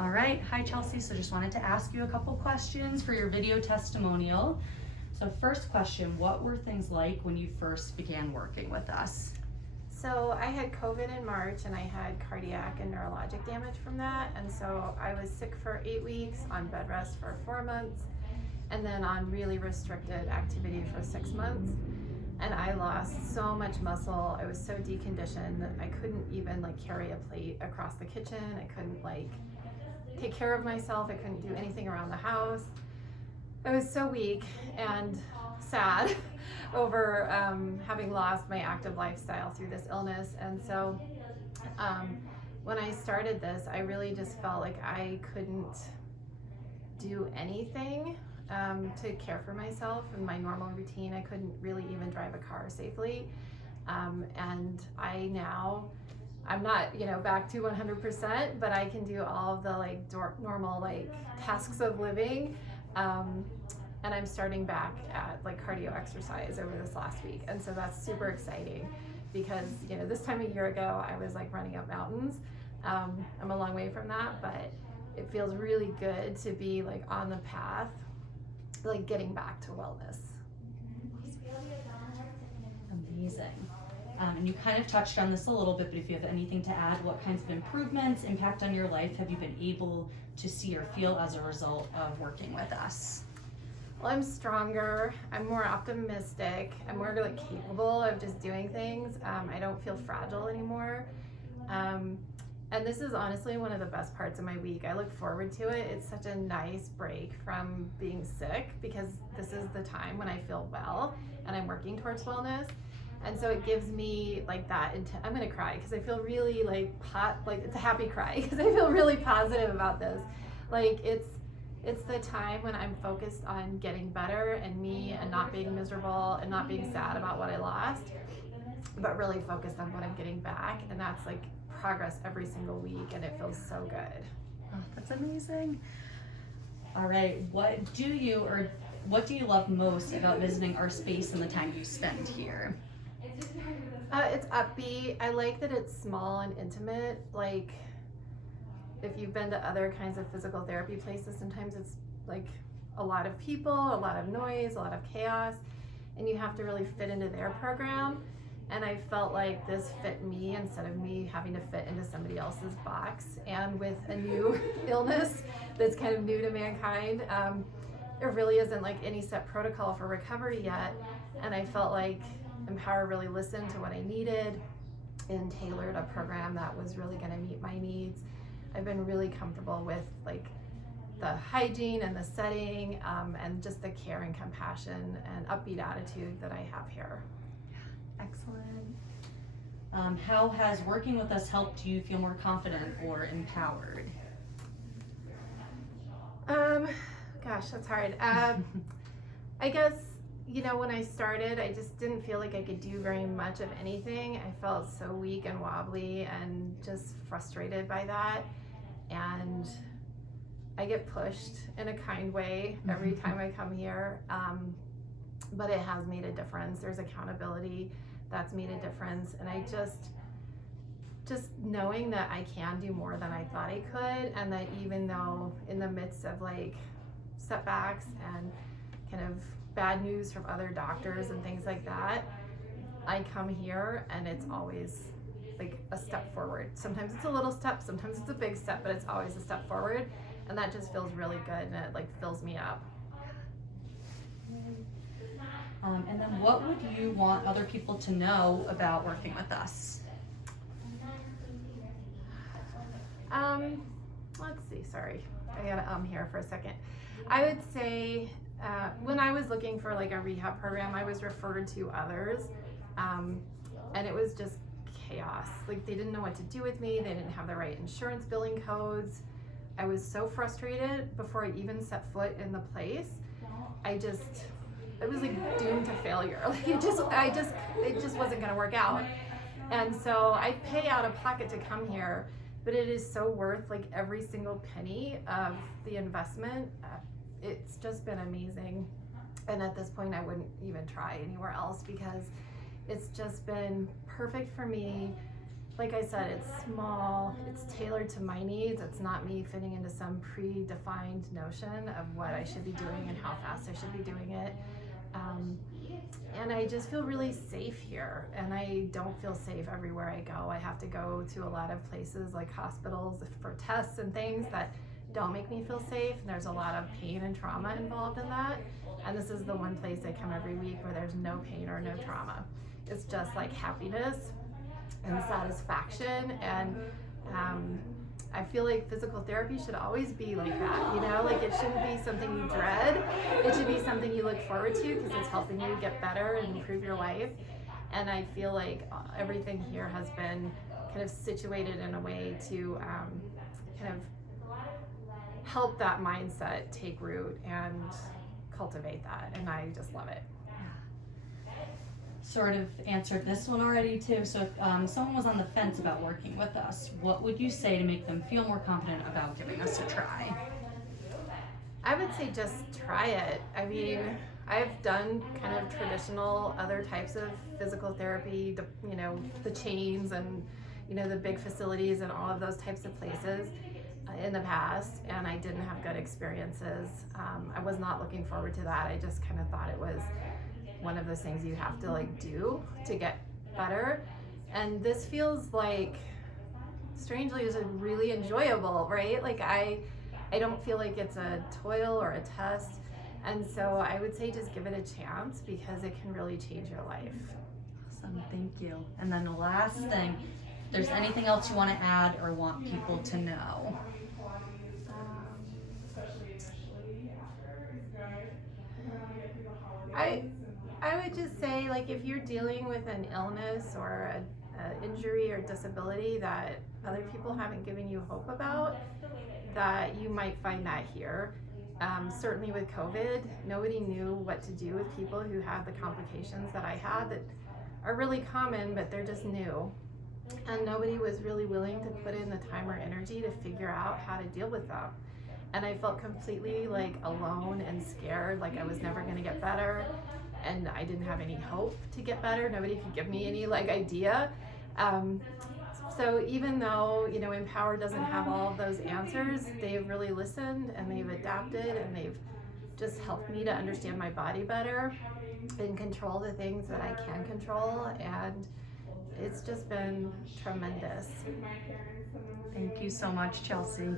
All right, hi Chelsey. So just wanted to ask you a couple questions for your video testimonial. So first question, what were things like when you first began working with us? So I had COVID in March and I had cardiac and neurologic damage from that. And so I was sick for 8 weeks, on bed rest for 4 months, and then on really restricted activity for 6 months. And I lost so much muscle. I was so deconditioned that I couldn't even carry a plate across the kitchen. I couldn't take care of myself. I couldn't do anything around the house. I was so weak and sad over having lost my active lifestyle through this illness. And so when I started this, I really just felt like I couldn't do anything to care for myself in my normal routine. I couldn't really even drive a car safely. And I'm not, back to 100%, but I can do all of the normal tasks of living. And I'm starting back at cardio exercise over this last week. And so that's super exciting because, this time a year ago, I was running up mountains. I'm a long way from that, but it feels really good to be on the path, getting back to wellness. Amazing. And you kind of touched on this a little bit, but if you have anything to add, what kinds of improvements, impact on your life have you been able to see or feel as a result of working with us? Well, I'm stronger, I'm more optimistic, I'm more capable of just doing things. I don't feel fragile anymore. And this is honestly one of the best parts of my week. I look forward to it. It's such a nice break from being sick because this is the time when I feel well and I'm working towards wellness. And so it gives me that, I'm gonna cry because I feel really it's a happy cry because I feel really positive about this. It's the time when I'm focused on getting better and me and not being miserable and not being sad about what I lost, but really focused on what I'm getting back. And that's progress every single week, and it feels so good. Oh, that's amazing. All right, what do you love most about visiting our space and the time you spend here? It's upbeat. I like that it's small and intimate. If you've been to other kinds of physical therapy places, sometimes it's a lot of people, a lot of noise, a lot of chaos, and you have to really fit into their program. And I felt like this fit me instead of me having to fit into somebody else's box. And with a new illness that's kind of new to mankind, there really isn't any set protocol for recovery yet. And I felt like Empower really listened to what I needed and tailored a program that was really going to meet my needs. I've been really comfortable with the hygiene and the setting, and just the care and compassion and upbeat attitude that I have here. Excellent. How has working with us helped you feel more confident or empowered? Gosh, that's hard. I guess, when I started, I just didn't feel like I could do very much of anything. I felt so weak and wobbly and just frustrated by that. And I get pushed in a kind way every time I come here. But it has made a difference. There's accountability that's made a difference. And I just knowing that I can do more than I thought I could, and that even though in the midst of setbacks and kind of bad news from other doctors and things like that, I come here and it's always a step forward. Sometimes it's a little step, sometimes it's a big step, but it's always a step forward. And that just feels really good, and it fills me up. And then what would you want other people to know about working with us? Let's see, sorry. I gotta here for a second. I would say when I was looking for a rehab program, I was referred to others, and it was just chaos. They didn't know what to do with me. They didn't have the right insurance billing codes. I was so frustrated before I even set foot in the place. It was doomed to failure. It just wasn't gonna work out. And so I pay out of pocket to come here, but it is so worth every single penny of the investment. It's just been amazing. And at this point, I wouldn't even try anywhere else because it's just been perfect for me. like I said, it's small, it's tailored to my needs. It's not me fitting into some predefined notion of what I should be doing and how fast I should be doing it. And I just feel really safe here, and I don't feel safe everywhere I go. I have to go to a lot of places like hospitals for tests and things that don't make me feel safe, and there's a lot of pain and trauma involved in that. And this is the one place I come every week where there's no pain or no trauma. It's just like happiness and satisfaction, and I feel like physical therapy should always be like that, you know, like it shouldn't be something you dread. It should be something you look forward to because it's helping you get better and improve your life. And I feel like everything here has been kind of situated in a way to kind of help that mindset take root and cultivate that, and I just love it. Sort of answered this one already too. So if someone was on the fence about working with us, what would you say to make them feel more confident about giving us a try? I would say just try it. I mean, I've done kind of traditional other types of physical therapy, you know, the chains and, you know, the big facilities and all of those types of places in the past, and I didn't have good experiences. I was not looking forward to that. I just kind of thought it was one of those things you have to like do to get better. And this feels like, strangely, is really enjoyable, right? Like I don't feel like it's a toil or a test. And so I would say just give it a chance because it can really change your life. Awesome, thank you. And then the last thing, if there's anything else you want to add or want people to know? I would just say, like, if you're dealing with an illness or an injury or disability that other people haven't given you hope about, that you might find that here. Certainly with COVID, nobody knew what to do with people who had the complications that I had that are really common, but they're just new. And nobody was really willing to put in the time or energy to figure out how to deal with them. And I felt completely like alone and scared, like I was never gonna get better. And I didn't have any hope to get better. Nobody could give me any like idea. So even though, you know, Empower doesn't have all of those answers, they've really listened and they've adapted and they've just helped me to understand my body better and control the things that I can control. And it's just been tremendous. Thank you so much, Chelsey.